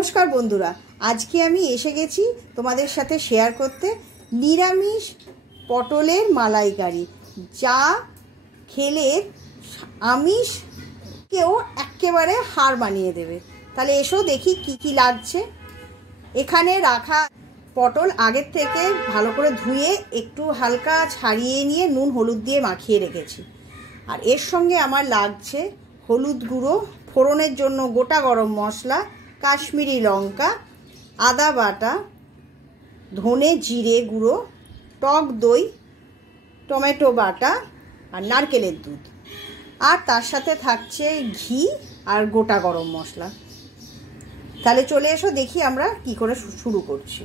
নমস্কার বন্ধুরা, আজকে আমি এসে গেছি তোমাদের সাথে শেয়ার করতে নিরামিষ পটলের মালাইকারি, যা খেলে আমিষকেও একেবারে হার মানিয়ে দেবে। তাহলে এসো দেখি কি কি লাগছে। এখানে রাখা পটল আগের থেকে ভালো করে ধুয়ে একটু হালকা ছাড়িয়ে নিয়ে নুন হলুদ দিয়ে মাখিয়ে রেখেছি। আর এর সঙ্গে আমার লাগছে হলুদ গুঁড়ো, ফোড়নের জন্য গোটা গরম মশলা, কাশ্মীরি লঙ্কা, আদা বাটা, ধনে জিরে গুঁড়ো, টক দই, টমেটো বাটা আর নারকেলের দুধ। আর তার সাথে থাকছে ঘি আর গোটা গরম মশলা। তাহলে চলে এসো দেখি আমরা কি করে শুরু করছি।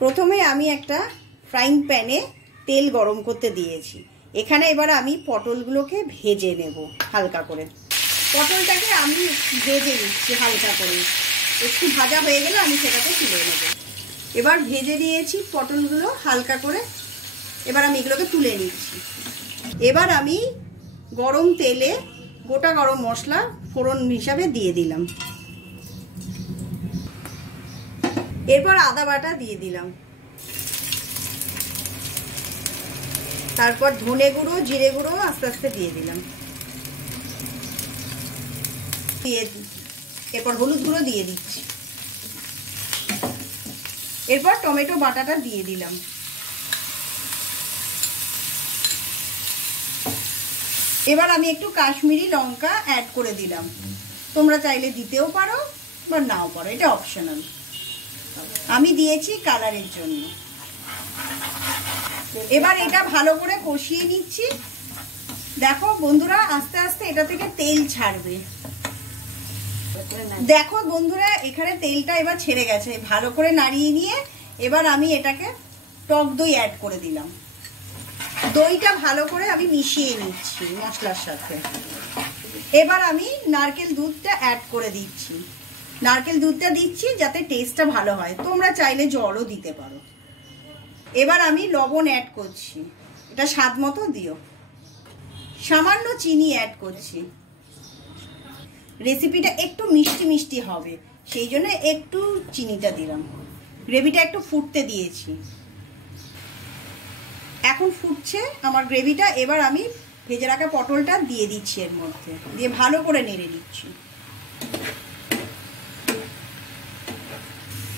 প্রথমে আমি একটা ফ্রাইং প্যানে তেল গরম করতে দিয়েছি। এখানে এবার আমি পটলগুলোকে ভেজে নেব হালকা করে। পটলটাকে আমি ভেজে নিচ্ছি হালকা করে, একটু ভাজা হয়ে গেলে আমি সেটাকে তুলে নেব। এবার ভেজে নিয়েছি পটলগুলো হালকা করে, এবার আমি এগুলোকে তুলে নিচ্ছি। এবার আমি গরম তেলে গোটা গরম মশলা ফোড়ন হিসাবে দিয়ে দিলাম। এরপর আদা বাটা দিয়ে দিলাম, তারপর ধনে গুঁড়ো জিরে গুঁড়ো আস্তে আস্তে দিয়ে দিলাম। এরপর হলুদ গুঁড়ো দিয়ে দিচ্ছি। এরপর টমেটো বাটাটা দিয়ে দিলাম। এবার আমি একটু কাশ্মীরি লঙ্কা অ্যাড করে দিলাম। তোমরা চাইলে দিতেও পারো বা নাও পারো, এটা অপশনাল। আমি দিয়েছি কালারের জন্য। এবার এটা ভালো করে কষিয়ে নিচ্ছি। দেখো বন্ধুরা, আস্তে আস্তে এটা থেকে তেল ছাড়বে। দেখো বন্ধুরা, এখানে তেলটা এবার ছেড়ে গেছে। ভালো করে নাড়িয়ে নিয়ে এবার আমি এটাকে টক দই অ্যাড করে দিলাম। দইটা ভালো করে আমি মিশিয়ে নিচ্ছি মশলার সাথে। এবার আমি নারকেল দুধটা অ্যাড করে দিচ্ছি। নারকেল দুধটা দিচ্ছি যাতে টেস্টটা ভালো হয়। তোমরা চাইলে জলও দিতে পারো। এবার আমি লবণ অ্যাড করছি, এটা স্বাদ মতো দিও। সামান্য চিনি অ্যাড করছি। রেসিপিটা একটু মিষ্টি মিষ্টি হবে, সেই জন্য একটু চিনিটা দিলাম। গ্রেভিটা একটু ফুটতে দিয়েছি, এখন ফুটছে আমার গ্রেভিটা। এবার আমি ভেজে রাখা পটলটা দিয়ে দিচ্ছি এর মধ্যে, দিয়ে ভালো করে নেড়ে দিচ্ছি।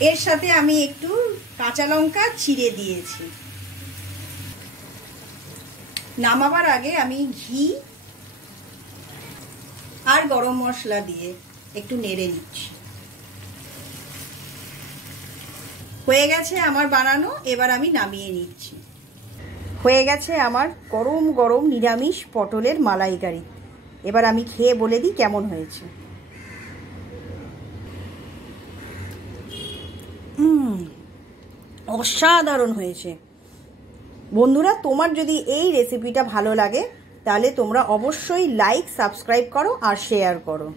এর সাথে আমি একটু কাঁচা লঙ্কা চিড়ে দিয়েছি। নামাবার আগে আমি ঘি আর গরম মশলা দিয়ে একটু নেড়ে নিচ্ছি। হয়ে গেছে আমার বানানো, এবার আমি নামিয়ে নিচ্ছি। হয়ে গেছে আমার গরম গরম নিরামিষ পটলের মালাইকারি। এবার আমি খেয়ে বলে দিই কেমন হয়েছে। অসাধারণ হয়েছে। বন্ধুরা, তোমার যদি এই রেসিপিটা ভালো লাগে তাহলে তোমরা অবশ্যই লাইক, সাবস্ক্রাইব করো আর শেয়ার করো।